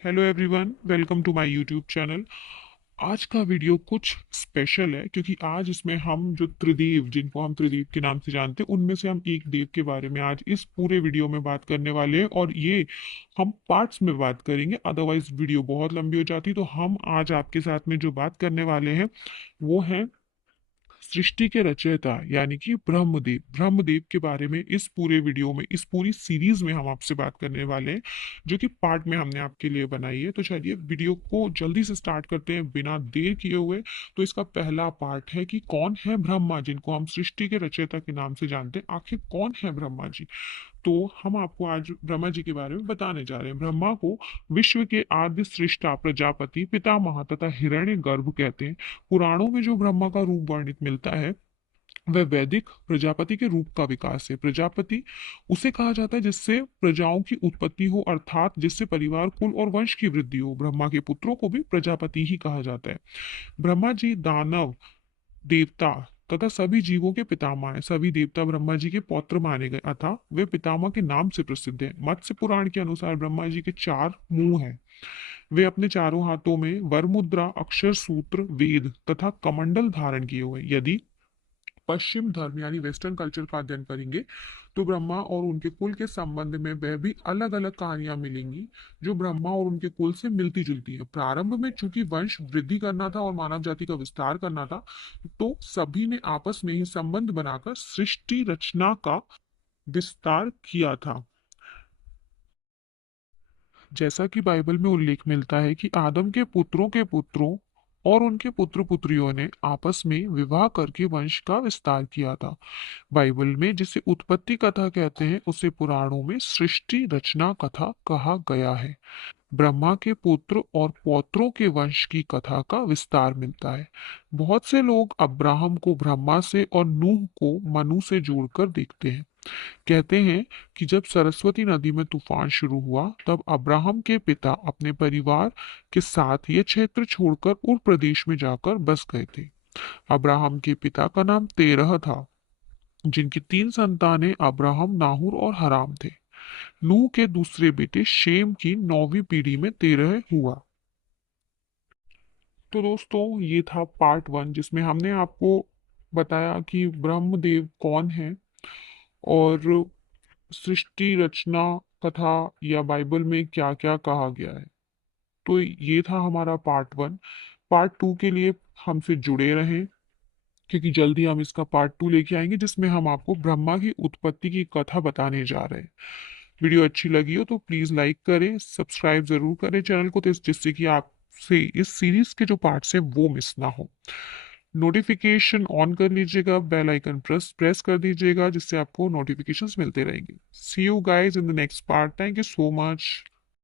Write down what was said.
Hello everyone, welcome to my YouTube channel. आज का video कुछ स्पेशल है क्योंकि आज इसमें हम जो त्रिदेव, जिनको हम त्रिदेव के नाम से जानते हैं, उनमें से हम एक देव के बारे में आज इस पूरे वीडियो में बात करने वाले हैं। और ये हम पार्ट्स में बात करेंगे, अदरवाइज वीडियो बहुत लंबी हो जाती। तो हम आज आपके साथ में जो बात करने वाले हैं वो है सृष्टि के रचयिता यानी कि ब्रह्मदेव। ब्रह्मदेव के बारे में इस पूरे वीडियो में, इस पूरी सीरीज में हम आपसे बात करने वाले हैं, जो कि पार्ट में हमने आपके लिए बनाई है। तो चलिए वीडियो को जल्दी से स्टार्ट करते हैं बिना देर किए हुए। तो इसका पहला पार्ट है कि कौन है ब्रह्मा, जिनको हम सृष्टि के रचयिता के नाम से जानते हैं। आखिर कौन है ब्रह्मा जी? तो हम आपको आज ब्रह्मा जी के बारे में बताने जा रहे हैं। ब्रह्मा को विश्व के आद्य सृष्टा, प्रजापति, पितामह तथा हिरण्य गर्भ कहते हैं। पुराणों में जो ब्रह्मा का रूप वर्णित मिलता है वह वैदिक प्रजापति के रूप का विकास है। प्रजापति उसे कहा जाता है जिससे प्रजाओं की उत्पत्ति हो, अर्थात जिससे परिवार, कुल और वंश की वृद्धि हो। ब्रह्मा के पुत्रों को भी प्रजापति ही कहा जाता है। ब्रह्मा जी दानव, देवता तथा सभी जीवों के पितामह हैं। सभी देवता ब्रह्मा जी के पौत्र माने गए, अतः वे पितामह के नाम से प्रसिद्ध हैं। मत्स्य पुराण के अनुसार ब्रह्मा जी के चार मुंह हैं। वे अपने चारों हाथों में वरमुद्रा, अक्षर सूत्र, वेद तथा कमंडल धारण किए हुए हैं। यदि पश्चिम धर्म यानी वेस्टर्न कल्चर का अध्ययन करेंगे तो ब्रह्मा और उनके कुल के संबंध में वह भी अलग अलग कहानियां मिलेंगी जो ब्रह्मा और उनके कुल से मिलती जुलती है। प्रारंभ में चूंकि वंश वृद्धि करना था और मानव जाति का विस्तार करना था, तो सभी ने आपस में ही संबंध बनाकर सृष्टि रचना का विस्तार किया था। जैसा कि बाइबल में उल्लेख मिलता है कि आदम के पुत्रों और उनके पुत्र पुत्रियों ने आपस में विवाह करके वंश का विस्तार किया था। बाइबल में जिसे उत्पत्ति कथा कहते हैं, उसे पुराणों में सृष्टि रचना कथा कहा गया है। ब्रह्मा के पुत्र और पौत्रों के वंश की कथा का विस्तार मिलता है। बहुत से लोग अब्राहम को ब्रह्मा से और नूह को मनु से जोड़कर देखते हैं। कहते हैं कि जब सरस्वती नदी में तूफान शुरू हुआ, तब अब्राहम के पिता अपने परिवार के साथ ये क्षेत्र छोड़कर उर प्रदेश में जाकर बस गए थे। अब्राहम के पिता का नाम तेरह था, जिनकी तीन संतानें अब्राहम, नाहूर और हराम थे। नूह के दूसरे बेटे शेम की नौवीं पीढ़ी में तेरह हुआ। तो दोस्तों, ये था पार्ट वन, जिसमें हमने आपको बताया कि ब्रह्मदेव कौन है और सृष्टि रचना कथा या बाइबल में क्या क्या कहा गया है। तो ये था हमारा पार्ट वन। पार्ट टू के लिए हमसे जुड़े रहें, क्योंकि जल्दी हम इसका पार्ट टू लेके आएंगे, जिसमें हम आपको ब्रह्मा की उत्पत्ति की कथा बताने जा रहे हैं। वीडियो अच्छी लगी हो तो प्लीज लाइक करें, सब्सक्राइब जरूर करें चैनल को, तो जिससे कि आपसे इस सीरीज के जो पार्ट्स हैं वो मिस ना हो। नोटिफिकेशन ऑन कर लीजिएगा, बेल आइकन प्रेस प्रेस कर दीजिएगा, जिससे आपको नोटिफिकेशंस मिलते रहेंगे। See you guys in the next part. Thank you so much.